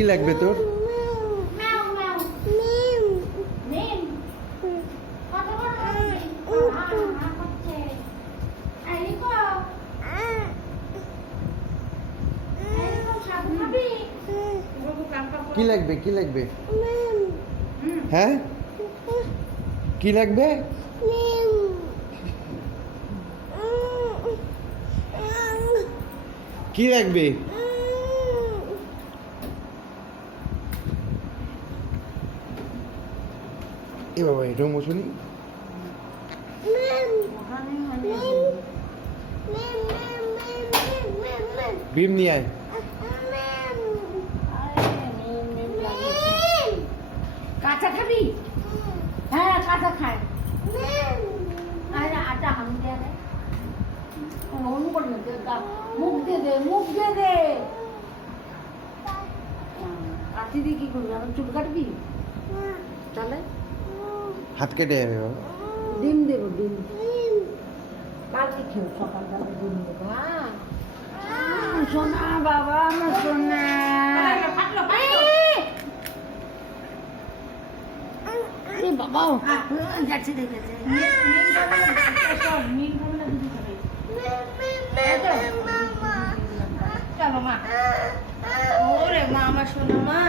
কি লাগবে তোর? কি লাগবে কি লাগবে? হ্যাঁ কি লাগবে? কি লাগবে? এ বাবা এটাও মোছনি। ভীম নিয়ে আয়। কাঁচা খাবি? হ্যাঁ কাঁচা খায়। আটা হাম দিয়ে দে, অন্য করে মুখ দিয়ে দে, মুখ দিয়ে দে। কাটি দিয়ে কি করবি? আমার চুল কাটবি? তাহলে হাত কেটে যাবে বাবা। ডিম দেবো, ডিম। কালকে খেও সকালবেলা ডিম দেবো। হ্যাঁ সোনা বাবা, আমার সোনা। বাবা যাচ্ছে দেখেছে চলো মা। ওরে মা, আমার সোনা মা।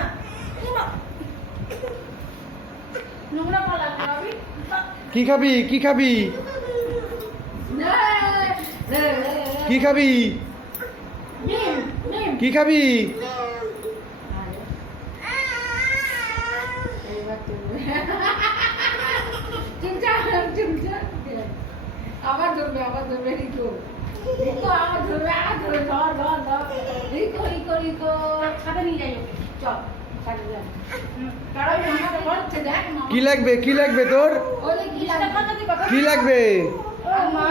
নোংরা পালা খাবি? কি খাবি কি খাবি কি খাবি কি খাবি? আবার ধরবে, আবার ধরবে। রিকো রিকো আবার ধরবে, আবার ধরবে। ধর ধর ধর। রিকো রিকো রিকো সাথে নিয়ে যাই ওকে। চল সাথে যাই। কারণ মামা বলছে দেখ কি লাগবে কি লাগবে তোর? ওই কি লাগবে? কি লাগবে? ও মা